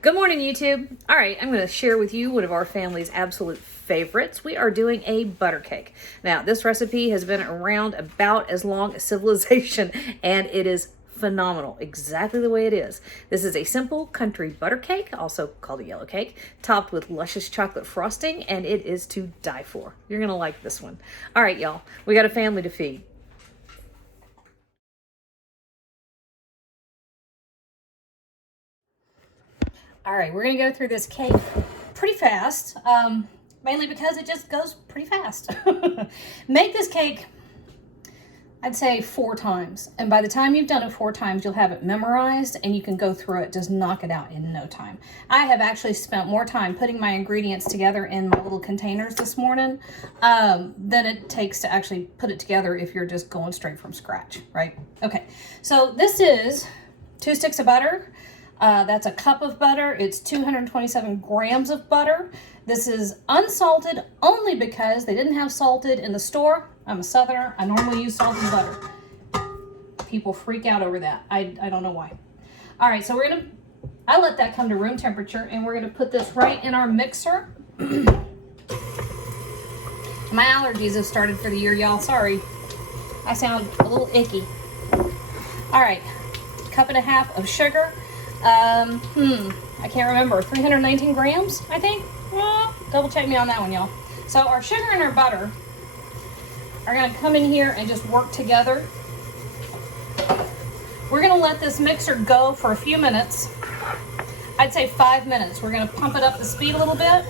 Good morning, YouTube. All right, I'm going to share with you one of our family's absolute favorites. We are doing a butter cake. Now, this recipe has been around about as long as civilization, and it is phenomenal, exactly the way it is. This is a simple country butter cake, also called a yellow cake, topped with luscious chocolate frosting, and it is to die for. You're going to like this one. All right, y'all, we got a family to feed. All right, we're gonna go through this cake pretty fast, mainly because it just goes pretty fast. Make this cake, I'd say 4 times. And by the time you've done it 4 times, you'll have it memorized and you can go through it, just knock it out in no time. I have actually spent more time putting my ingredients together in my little containers this morning than it takes to actually put it together if you're just going straight from scratch, right? Okay, so this is 2 sticks of butter. That's a cup of butter. It's 227 grams of butter. This is unsalted only because they didn't have salted in the store. I'm a Southerner. I normally use salted butter. People freak out over that. I don't know why. All right, so I let that come to room temperature, and we're gonna put this right in our mixer. My allergies have started for the year, y'all. Sorry. I sound a little icky. All right, 1.5 cups of sugar. I can't remember, 319 grams, I think. Well, double check me on that one, y'all. So our sugar and our butter are gonna come in here and just work together. We're gonna let this mixer go for a few minutes. I'd say 5 minutes. We're gonna pump it up the speed a little bit,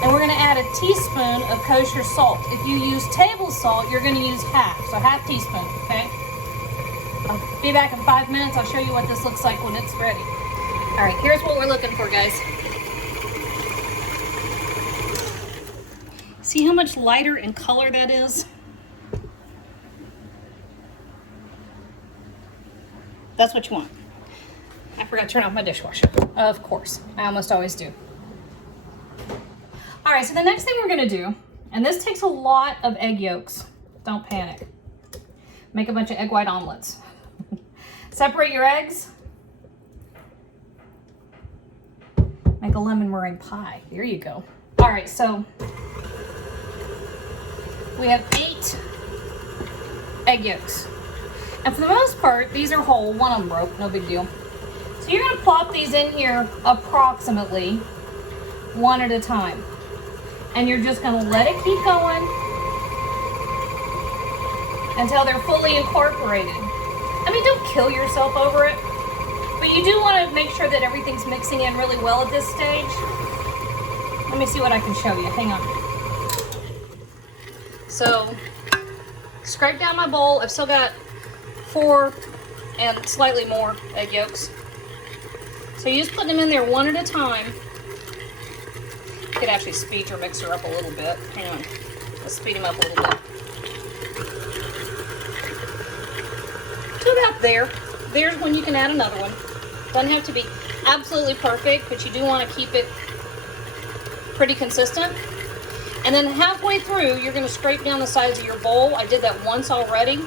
and we're gonna add a teaspoon of kosher salt. If you use table salt, you're gonna use half, so half teaspoon, okay? I'll be back in 5 minutes. I'll show you what this looks like when it's ready. All right, here's what we're looking for, guys. See how much lighter in color that is? That's what you want. I forgot to turn off my dishwasher. Of course, I almost always do. All right, so the next thing we're gonna do, and this takes a lot of egg yolks. Don't panic. Make a bunch of egg white omelets. Separate your eggs. Make a lemon meringue pie. There you go. All right, so we have 8 egg yolks. And for the most part, these are whole. One of them broke, no big deal. So you're gonna plop these in here approximately 1 at a time. And you're just gonna let it keep going until they're fully incorporated. I mean, don't kill yourself over it, but you do want to make sure that everything's mixing in really well at this stage. Let me see what I can show you. Hang on. So, scrape down my bowl. I've still got 4 and slightly more egg yolks. So you just put them in there 1 at a time. You could actually speed your mixer up a little bit. Hang on. Let's speed him up a little bit. To about there. There's when you can add another one. Doesn't have to be absolutely perfect, but you do want to keep it pretty consistent. And then halfway through, you're going to scrape down the sides of your bowl. I did that once already.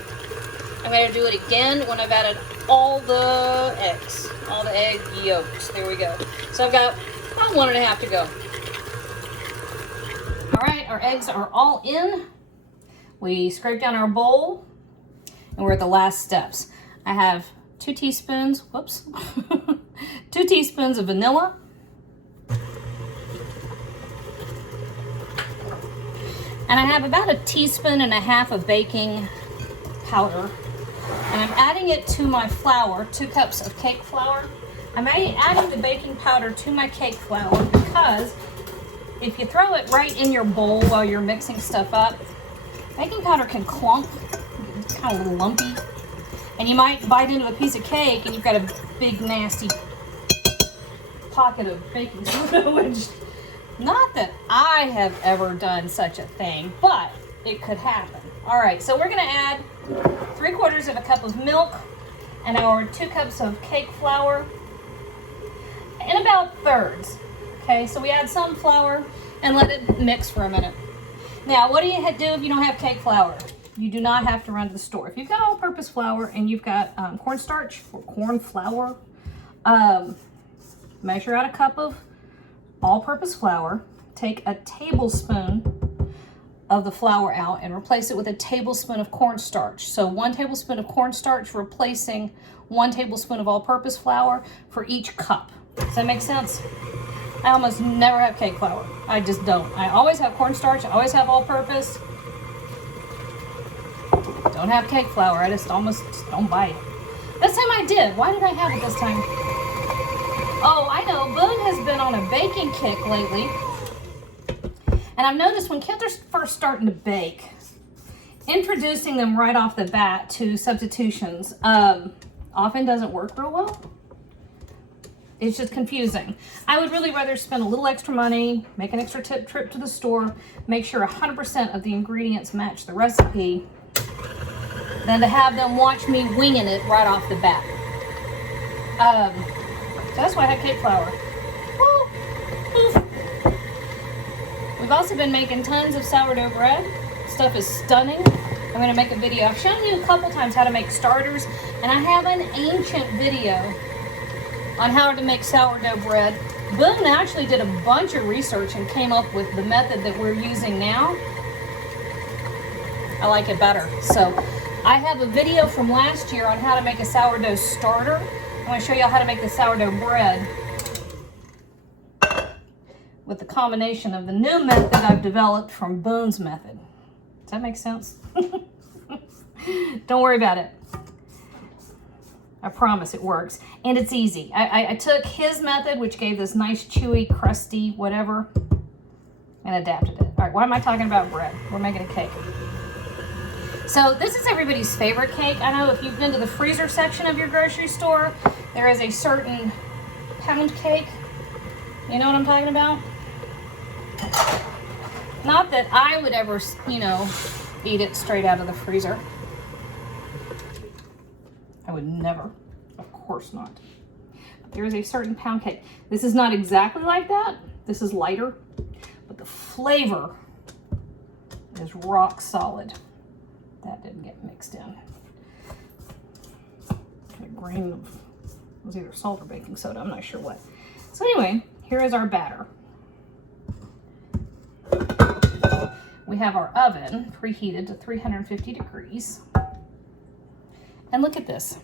I'm going to do it again when I've added all the eggs, all the egg yolks. There we go. So I've got about 1.5 to go. All right, our eggs are all in. We scrape down our bowl. And we're at the last steps. I have 2 teaspoons, whoops, 2 teaspoons of vanilla. And I have about 1.5 teaspoons of baking powder. And I'm adding it to my flour, 2 cups of cake flour. I'm adding the baking powder to my cake flour because if you throw it right in your bowl while you're mixing stuff up, baking powder can clump. It's kind of lumpy, and you might bite into a piece of cake and you've got a big nasty pocket of baking soda, which not that I have ever done such a thing, but it could happen. All right, so we're gonna add 3/4 cup of milk and our 2 cups of cake flour in about thirds. Okay, so we add some flour and let it mix for a minute. Now, what do you do if you don't have cake flour? You do not have to run to the store. If you've got all-purpose flour and you've got cornstarch or corn flour, measure out a cup of all-purpose flour, take a tablespoon of the flour out and replace it with a tablespoon of cornstarch. So 1 tablespoon of cornstarch replacing 1 tablespoon of all-purpose flour for each cup. Does that make sense? I almost never have cake flour. I just don't. I always have cornstarch. I always have all-purpose. Don't have cake flour. I just almost don't buy it. This time I did. Why did I have it this time? Oh, I know. Boone has been on a baking kick lately. And I've noticed when kids are first starting to bake, introducing them right off the bat to substitutions often doesn't work real well. It's just confusing. I would really rather spend a little extra money, make an extra trip to the store, make sure 100% of the ingredients match the recipe, than to have them watch me winging it right off the bat. So that's why I have cake flour. We've also been making tons of sourdough bread. Stuff is stunning. I'm going to make a video. I've shown you a couple times how to make starters, and I have an ancient video on how to make sourdough bread. Boone actually did a bunch of research and came up with the method that we're using now. I like it better. So I have a video from last year on how to make a sourdough starter. I'm going to show you how to make the sourdough bread with the combination of the new method I've developed from Boone's method. Does that make sense? Don't worry about it. I promise it works. And it's easy. I took his method, which gave this nice, chewy, crusty, whatever, and adapted it. All right, why am I talking about bread? We're making a cake. So this is everybody's favorite cake. I know if you've been to the freezer section of your grocery store, there is a certain pound cake. You know what I'm talking about? Not that I would ever, you know, eat it straight out of the freezer. I would never. Of course not. But there is a certain pound cake. This is not exactly like that. This is lighter. But the flavor is rock solid. That didn't get mixed in. A grain of, it was either salt or baking soda. I'm not sure what. So anyway, here is our batter. We have our oven preheated to 350 degrees. And look at this.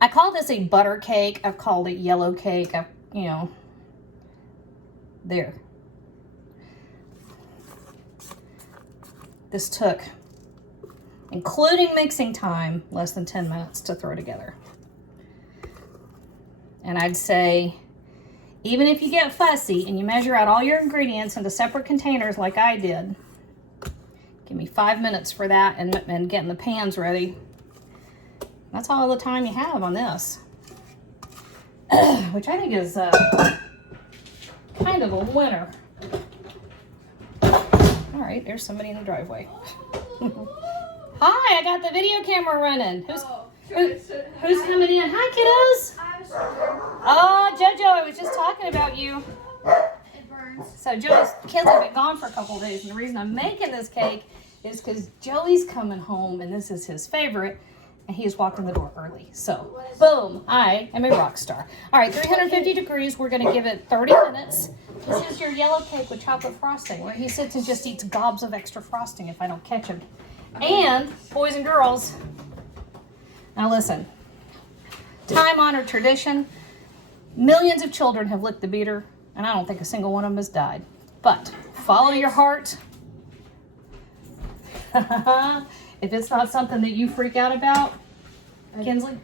I call this a butter cake. I've called it yellow cake. You know, there. This took, including mixing time, less than 10 minutes to throw together. And I'd say, even if you get fussy and you measure out all your ingredients into separate containers like I did, give me 5 minutes for that and getting the pans ready. That's all the time you have on this. Which I think is kind of a winner. All right, there's somebody in the driveway. Hi, I got the video camera running. Who's coming in? Hi, kiddos. Oh, Jojo, I was just talking about you. It burns. So Joey's kids have been gone for a couple of days, and the reason I'm making this cake is because Joey's coming home, and this is his favorite, and he has walked in the door early. So, boom, I am a rock star. All right, 350 degrees. We're going to give it 30 minutes. This is your yellow cake with chocolate frosting, where he sits and just eats gobs of extra frosting if I don't catch him. And, boys and girls, now listen, time-honored tradition, millions of children have licked the beater, and I don't think a single one of them has died. But follow your heart. If it's not something that you freak out about, Kinsley,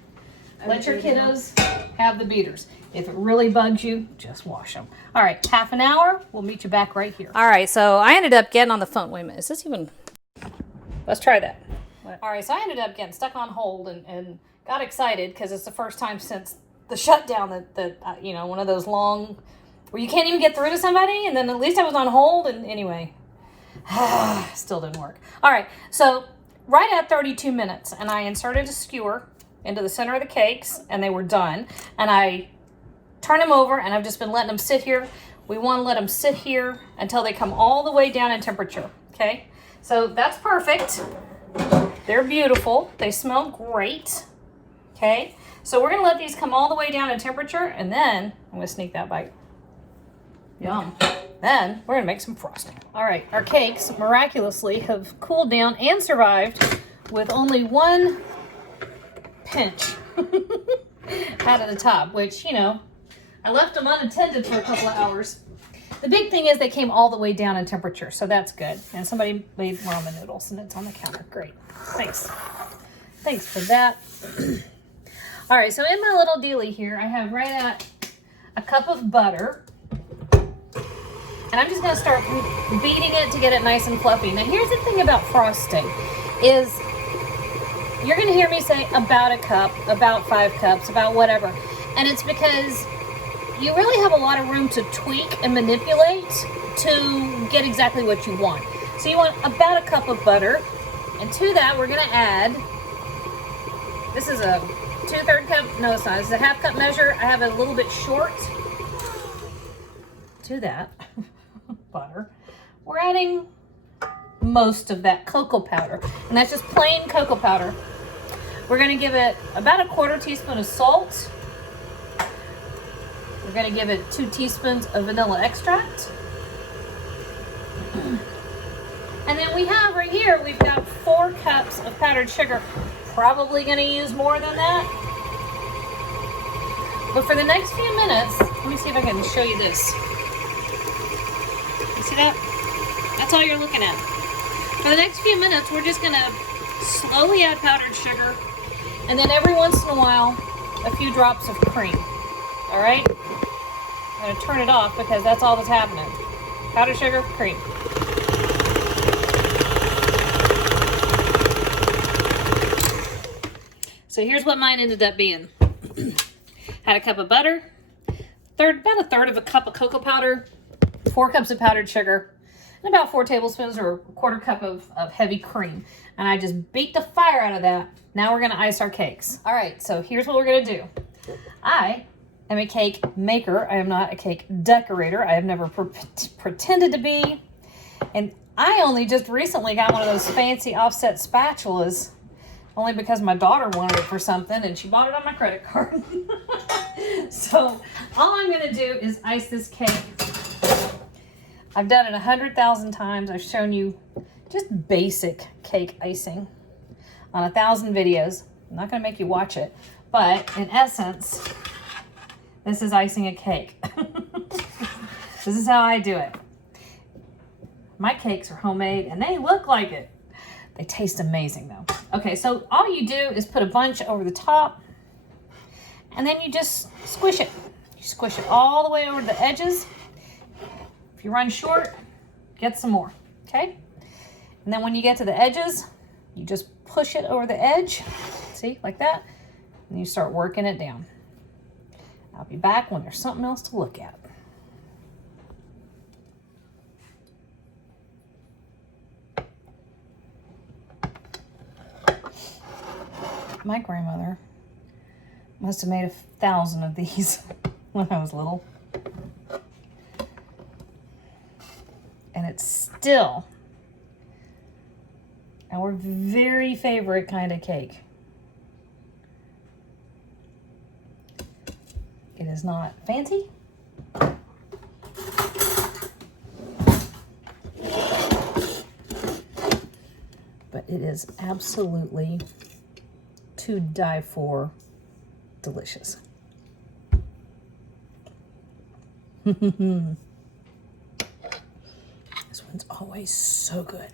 let your kiddos have the beaters. If it really bugs you, just wash them. All right, half an hour. We'll meet you back right here. All right, so I ended up getting on the phone. Wait a minute, is this even... Let's try that. All right, so I ended up getting stuck on hold and got excited because it's the first time since the shutdown that you know, one of those long, where you can't even get through to somebody, and then at least I was on hold, and anyway, still didn't work. All right, so right at 32 minutes, and I inserted a skewer into the center of the cakes, and they were done, and I turned them over, and I've just been letting them sit here. We want to let them sit here until they come all the way down in temperature, okay? So that's perfect. They're beautiful. They smell great. Okay. So we're gonna let these come all the way down in temperature, and then I'm gonna sneak that bite. Yum. Then we're gonna make some frosting. All right, our cakes miraculously have cooled down and survived with only one pinch out of the top, which, you know, I left them unattended for a couple of hours. The big thing is they came all the way down in temperature, so that's good. And somebody made ramen noodles and it's on the counter. Great. Thanks. Thanks for that. All right, so in my little dealie here, I have right at a cup of butter. And I'm just gonna start beating it to get it nice and fluffy. Now here's the thing about frosting is you're gonna hear me say about a cup, about 5 cups, about whatever. And it's because you really have a lot of room to tweak and manipulate to get exactly what you want. So you want about a cup of butter. And to that, we're gonna add, this is a 2/3 cup, no it's not, it's a 1/2 cup measure. I have it a little bit short. To that, butter, we're adding most of that cocoa powder. And that's just plain cocoa powder. We're gonna give it about a 1/4 teaspoon of salt. We're gonna give it 2 teaspoons of vanilla extract. And then we have right here, we've got 4 cups of powdered sugar. Probably gonna use more than that. But for the next few minutes, let me see if I can show you this. You see that? That's all you're looking at. For the next few minutes, we're just gonna slowly add powdered sugar, and then every once in a while, a few drops of cream. All right? I'm gonna turn it off because that's all that's happening. Powdered sugar, cream. So here's what mine ended up being. Had a cup of butter, about a third of a cup of cocoa powder, 4 cups of powdered sugar, and about 4 tablespoons or a 1/4 cup of heavy cream. And I just beat the fire out of that. Now we're gonna ice our cakes. All right, so here's what we're gonna do. I am a cake maker. I am not a cake decorator. I have never pretended to be. And I only just recently got one of those fancy offset spatulas, only because my daughter wanted it for something and she bought it on my credit card. So all I'm gonna do is ice this cake. I've done it 100,000 times. I've shown you just basic cake icing on 1,000 videos. I'm not gonna make you watch it, but in essence, this is icing a cake. This is how I do it. My cakes are homemade and they look like it. They taste amazing though. Okay, so all you do is put a bunch over the top and then you just squish it. You squish it all the way over the edges. If you run short, get some more, okay? And then when you get to the edges, you just push it over the edge, see, like that, and you start working it down. I'll be back when there's something else to look at. My grandmother must have made 1,000 of these when I was little. And it's still our very favorite kind of cake. It is not fancy. But it is absolutely to die for delicious. This one's always so good.